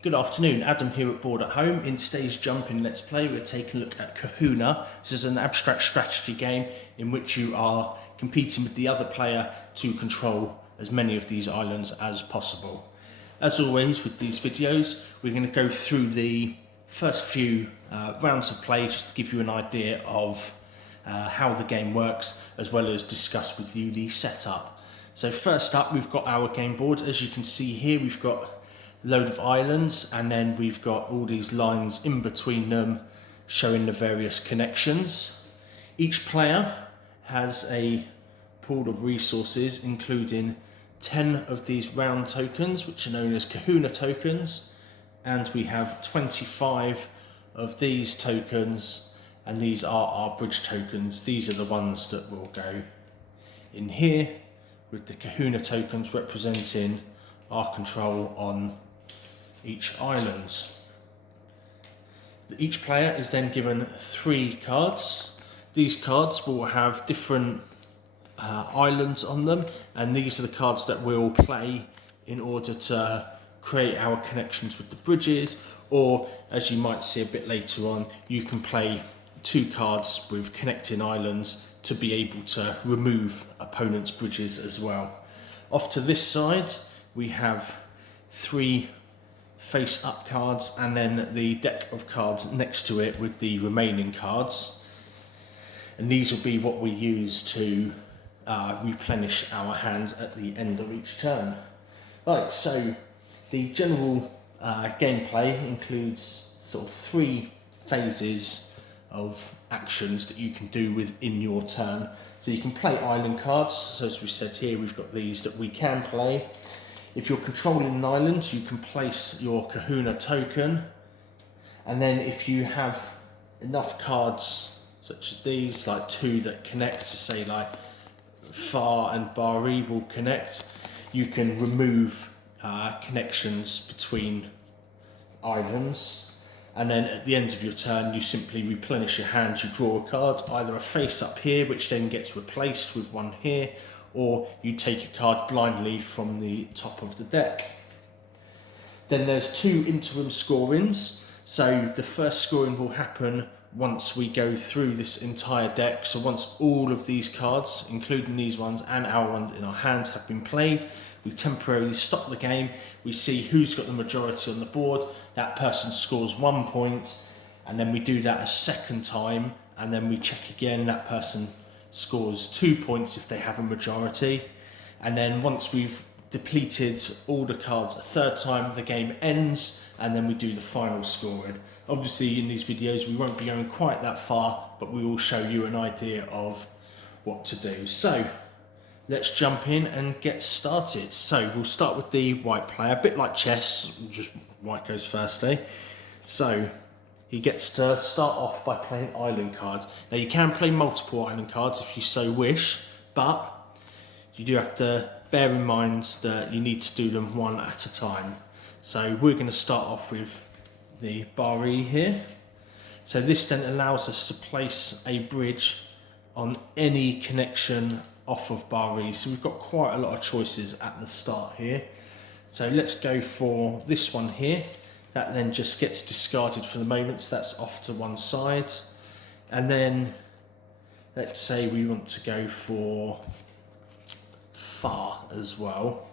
Good afternoon, Adam here at Board at Home. In today's Jumping Let's Play, we're taking a look at Kahuna. This is an abstract strategy game in which you are competing with the other player to control as many of these islands as possible. As always with these videos, we're going to go through the first few rounds of play just to give you an idea of how the game works, as well as discuss with you the setup. So first up, we've got our game board. As you can see here, we've got load of islands, and then we've got all these lines in between them showing the various connections. Each player has a pool of resources including 10 of these round tokens, which are known as Kahuna tokens, and we have 25 of these tokens, and these are our bridge tokens. These are the ones that will go in here, with the Kahuna tokens representing our control on each island. Each player is then given 3 cards. These cards will have different islands on them, and these are the cards that we'll play in order to create our connections with the bridges, or as you might see a bit later on, you can play 2 cards with connecting islands to be able to remove opponents' bridges as well. Off to this side we have 3 face up cards, and then the deck of cards next to it with the remaining cards, and these will be what we use to replenish our hands at the end of each turn. Right, so the general gameplay includes sort of 3 phases of actions that you can do within your turn. So you can play island cards. So as we said here, we've got these that we can play. If you're controlling an island, you can place your Kahuna token, and then if you have enough cards such as these, like 2 that connect, to say like Far and Bari will connect, you can remove connections between islands, and then at the end of your turn you simply replenish your hand. You draw a card, either a face up here which then gets replaced with one here, or you take a card blindly from the top of the deck. Then there's 2 interim scorings. So the first scoring will happen once we go through this entire deck. So once all of these cards, including these ones and our ones in our hands, have been played, we temporarily stop the game. We see who's got the majority on the board. That person scores 1 point, and then we do that a second time, and then we check again. That person scores 2 points if they have a majority, and then once we've depleted all the cards a third time, the game ends, and then we do the final scoring. Obviously in these videos we won't be going quite that far, but we will show you an idea of what to do. So let's jump in and get started. So we'll start with the white player, a bit like chess, just white goes first, eh? So he gets to start off by playing island cards. Now you can play multiple island cards if you so wish, but you do have to bear in mind that you need to do them one at a time. So we're going to start off with the Bari here. So this then allows us to place a bridge on any connection off of Bari. So we've got quite a lot of choices at the start here. So let's go for this one here. That then just gets discarded for the moment, so that's off to one side. And then let's say we want to go for Far as well,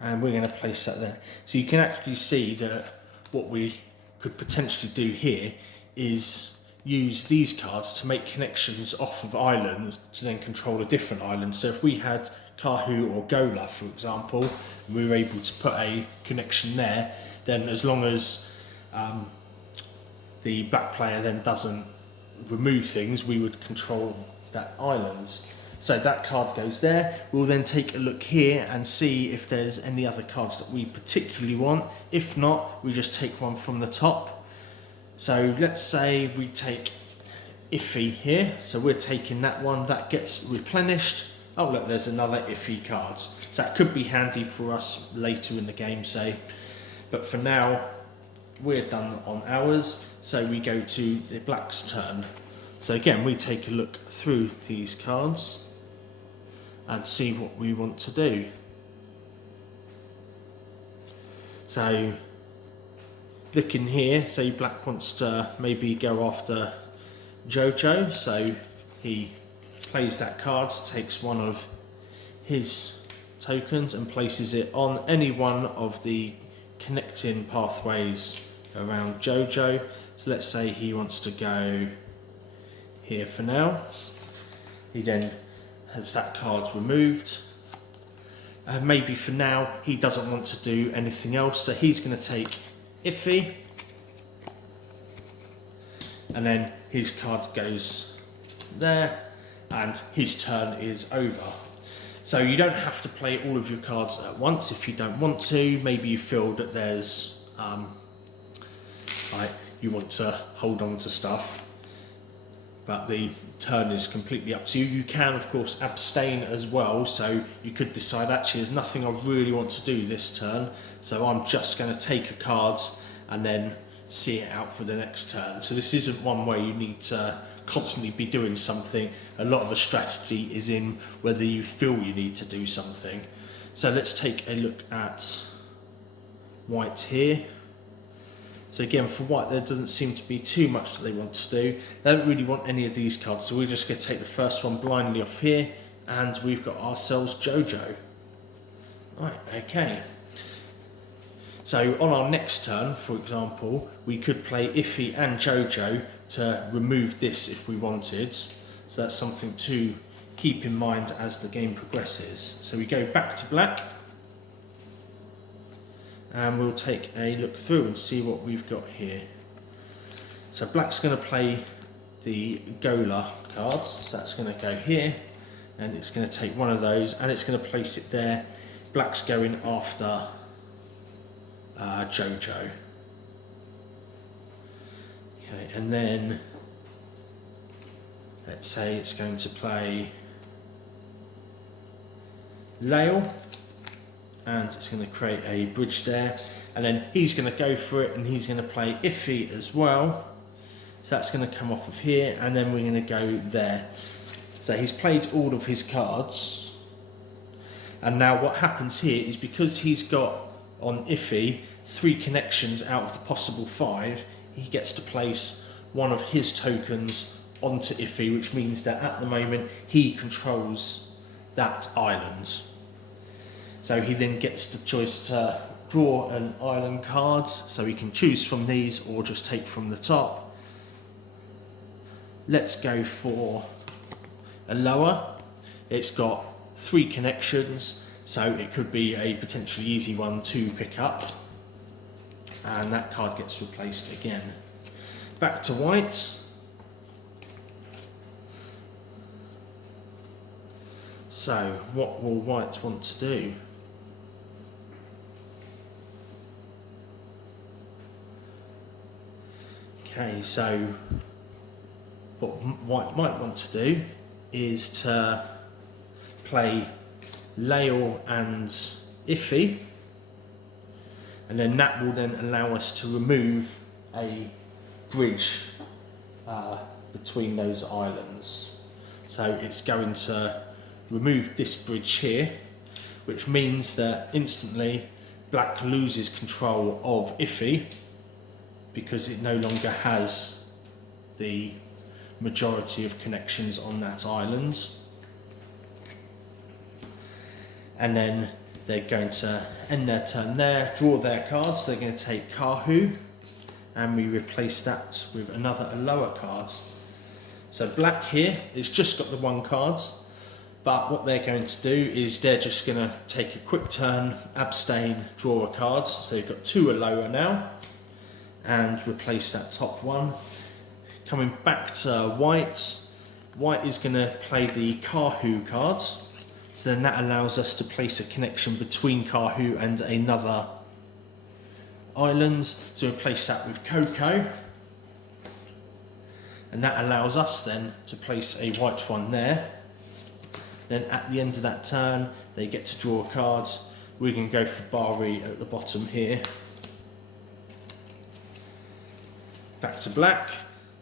and we're going to place that there. So you can actually see that what we could potentially do here is use these cards to make connections off of islands to then control a different island. So if we had Kahuna or Gola, for example, and we were able to put a connection there, then as long as the black player then doesn't remove things, we would control that island. So that card goes there. We'll then take a look here and see if there's any other cards that we particularly want. If not, we just take one from the top. So let's say we take Iffy here. So we're taking that one, that gets replenished. Oh look, there's another Iffy card. So that could be handy for us later in the game, say. But for now, we're done on ours. So we go to the black's turn. So again, we take a look through these cards and see what we want to do. So looking here, say black wants to maybe go after Jojo, so he plays that card, takes one of his tokens and places it on any one of the connecting pathways around Jojo. So let's say he wants to go here for now. He then has that card removed. Maybe for now he doesn't want to do anything else, so he's going to take Iffy, and then his card goes there and his turn is over. So you don't have to play all of your cards at once if you don't want to. Maybe you feel that there's you want to hold on to stuff, but the turn is completely up to you. You can of course abstain as well, so you could decide actually there's nothing I really want to do this turn, so I'm just going to take a card and then see it out for the next turn. So this isn't one where you need to constantly be doing something. A lot of the strategy is in whether you feel you need to do something. So let's take a look at white here. So again, for white, there doesn't seem to be too much that they want to do. They don't really want any of these cards, so we're just going to take the first one blindly off here, and we've got ourselves Jojo. Right, okay. So on our next turn, for example, we could play Iffy and Jojo to remove this if we wanted. So that's something to keep in mind as the game progresses. So we go back to black, and we'll take a look through and see what we've got here. So black's going to play the Gola cards, so that's going to go here, and it's going to take one of those and it's going to place it there. Black's going after Jojo. Okay, and then let's say it's going to play Lael, and it's going to create a bridge there, and then he's going to go for it and he's going to play Iffy as well, so that's going to come off of here, and then we're going to go there. So he's played all of his cards, and now what happens here is because he's got on Iffy 3 connections out of the possible 5, he gets to place one of his tokens onto Iffy, which means that at the moment he controls that island. So he then gets the choice to draw an island card, so he can choose from these or just take from the top. Let's go for a lower. It's got 3 connections, so it could be a potentially easy one to pick up, and that card gets replaced again. Back to white. So what will white want to do? Okay, so what white might want to do is to play Lael and Iffy, and then that will then allow us to remove a bridge between those islands. So it's going to remove this bridge here, which means that instantly black loses control of Iffy because it no longer has the majority of connections on that island. And then they're going to end their turn there, draw their cards. They're going to take Kahuna, and we replace that with another lower card. So black here, it's just got the 1 card, but what they're going to do is they're just going to take a quick turn, abstain, draw a card. So they've got 2 lower now, and replace that top one. Coming back to white, white is going to play the Kahuna card, so then that allows us to place a connection between Kahuna and another island. So we place that with Coco, and that allows us then to place a white one there. Then at the end of that turn, they get to draw a card. We're going to go for Bari at the bottom here. Back to black.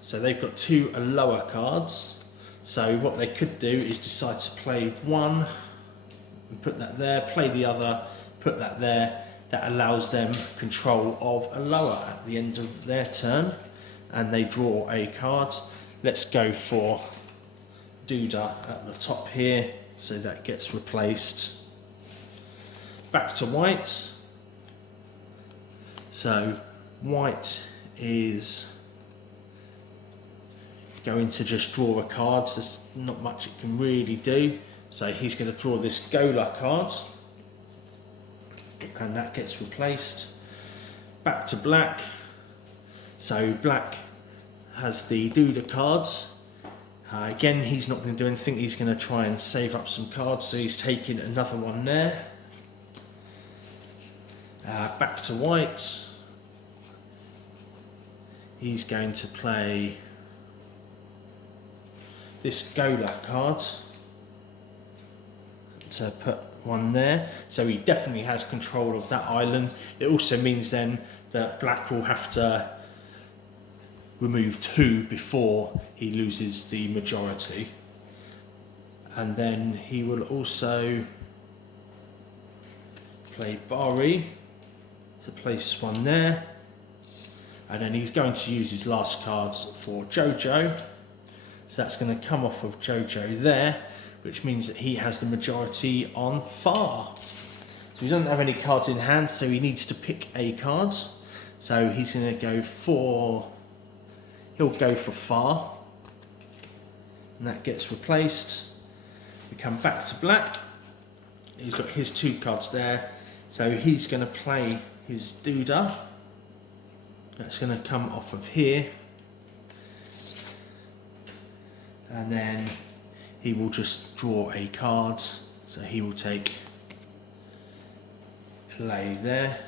So they've got 2 lower cards. So what they could do is decide to play one and put that there, play the other, put that there. that allows them control of a lower at the end of their turn, and they draw a card. Let's go for Duda at the top here, so that gets replaced. Back to white. So white is going to just draw a card. There's not much it can really do. So he's going to draw this Gola card, and that gets replaced. Back to black. So black has the Duda cards. Again, he's not going to do anything. He's going to try and save up some cards, so he's taking another one there. Back to white. He's going to play this Gola card to put one there. So he definitely has control of that island. It also means then that black will have to remove 2 before he loses the majority. And then he will also play Bari to place one there. And then he's going to use his last cards for Jojo. So that's going to come off of Jojo there, which means that he has the majority on Far. So he doesn't have any cards in hand, so he needs to pick a card. So he's going to go for... He'll go for Far, and that gets replaced. We come back to black. He's got his 2 cards there, so he's going to play his Duda. That's going to come off of here, and then he will just draw a card. So he will take Lay there,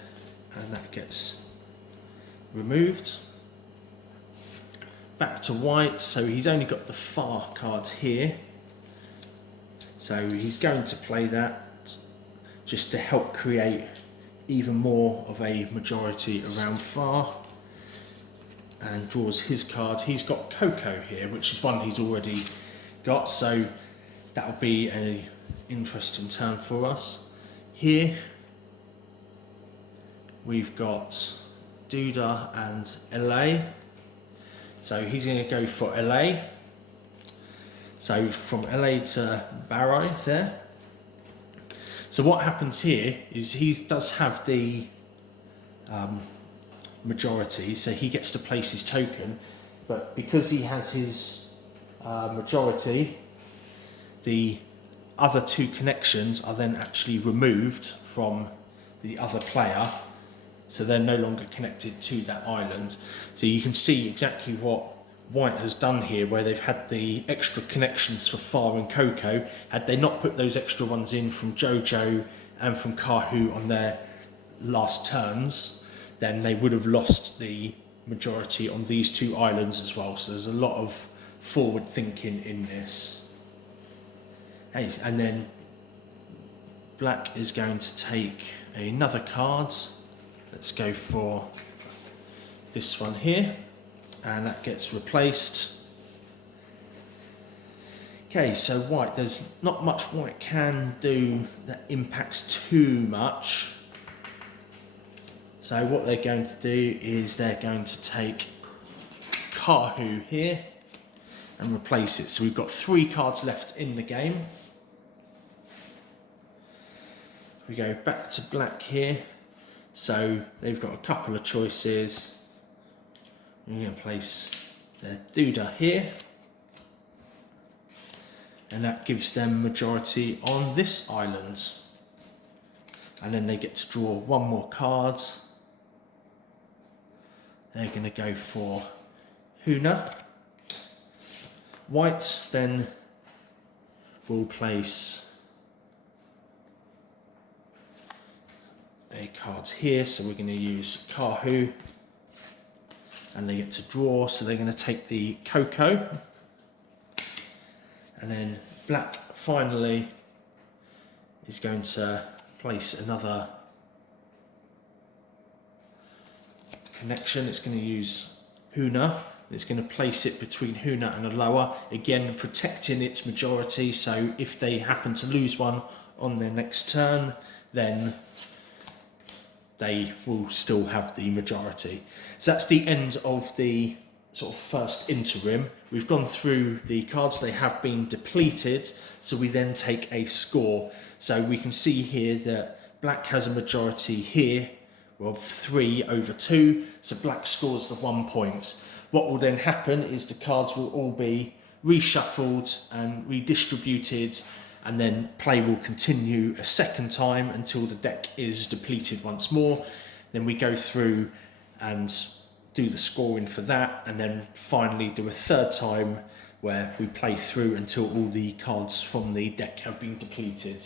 and that gets removed. Back to white, so he's only got the Far cards here, so he's going to play that just to help create even more of a majority around Far, and draws his card. He's got Coco here, which is one he's already got, so that'll be an interesting turn for us. Here we've got Duda and LA. So he's going to go for LA. So from LA to Barrow there. So what happens here is he does have the majority, so he gets to place his token, but because he has his majority, the other 2 connections are then actually removed from the other player, so they're no longer connected to that island. So you can see exactly what white has done here, where they've had the extra connections for Far and Coco. Had they not put those extra ones in from Jojo and from Kahu on their last turns, then they would have lost the majority on these 2 islands as well. So there's a lot of forward thinking in this. And then black is going to take another card. Let's go for this one here, and that gets replaced. Okay, so white, there's not much white can do that impacts too much. So what they're going to do is they're going to take Kahu here and replace it. So we've got 3 cards left in the game. We go back to black here. So they've got a couple of choices. We're going to place their Duda here, and that gives them majority on this island. And then they get to draw 1 more card. They're going to go for Huna. White then will place a card here, so we're going to use Kahu, and they get to draw, so they're going to take the Coco. And then black finally is going to place another connection. It's going to use Huna. It's going to place it between Huna and a lower, again protecting its majority, so if they happen to lose one on their next turn, then they will still have the majority. So that's the end of the sort of first interim. We've gone through the cards, they have been depleted, so we then take a score. So we can see here that black has a majority here of 3 over 2, so black scores the 1 point. What will then happen is the cards will all be reshuffled and redistributed, and then play will continue a second time until the deck is depleted once more. Then we go through and do the scoring for that, and then finally do a third time where we play through until all the cards from the deck have been depleted,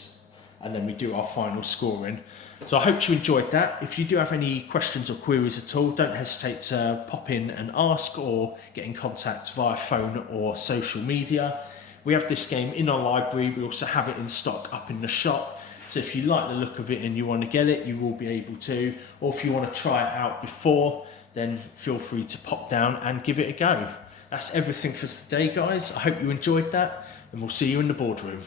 and then we do our final scoring. So I hope you enjoyed that. If you do have any questions or queries at all, don't hesitate to pop in and ask, or get in contact via phone or social media. We have this game in our library. We also have it in stock up in the shop. So if you like the look of it and you want to get it, you will be able to. Or if you want to try it out before, then feel free to pop down and give it a go. That's everything for today, guys. I hope you enjoyed that, and we'll see you in the boardroom.